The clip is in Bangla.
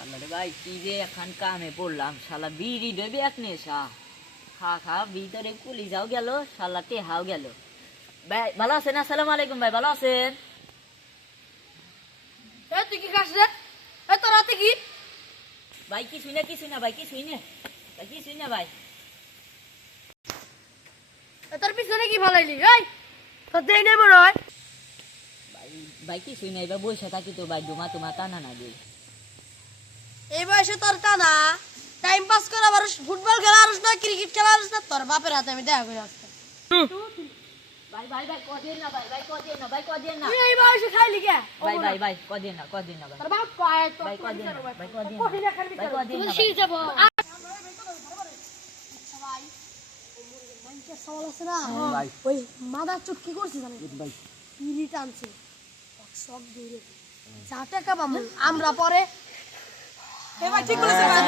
আরে ভাই কি যে এখন কামে পড়লাম শালা বিড়ি দেবে এক নেশা খা খা ভিতরে কুলি যাও গেল শালা টেহাও গেল। ভাই ভালো আছেন? আসসালামু আলাইকুম ভাই, ভালো আছেন? তুই কি খাস রে? তোর রাতে কি? ভাই কিছুই না কিছুই না ভাই, কিছুই না ভাই, কিছুই না ভাই। তোর পিছনে কি ভালাইলি? তোর দেই নেই মনে হয়। ভাই ভাই কিছুই নাই, এবার বসে থাকি তো ভাই, ডুমা তোমা টানা না দিই। এই বয়সে তোর টানা টাইম পাস করে আবার ফুটবল খেলা আরস না, ক্রিকেট খেলা আরস না, তোর বাপের হাতে আমি দেখা করে আসতে। ভাই ভাই ভাই কদিন না ভাই, ভাই কদিন না ভাই, কদিন না তুই এই বয়সে খাইলি কে? ভাই, ভাই ভাই কদিন না, কদিন না ভাই, তোর বাপ কয় তোর ভাই কদিন না ভাই, কদিন না কঠিন খালি ভাই, কদিন না শিখ ভাই। যাব। ভাই ওই মাদা চুপ কি করছিস জানিস ভাই? পিড়ি টানছে সব দূরে যা টাকা পাবো আমরা পরে। এ ভাই ঠিক বলেছ ভাই।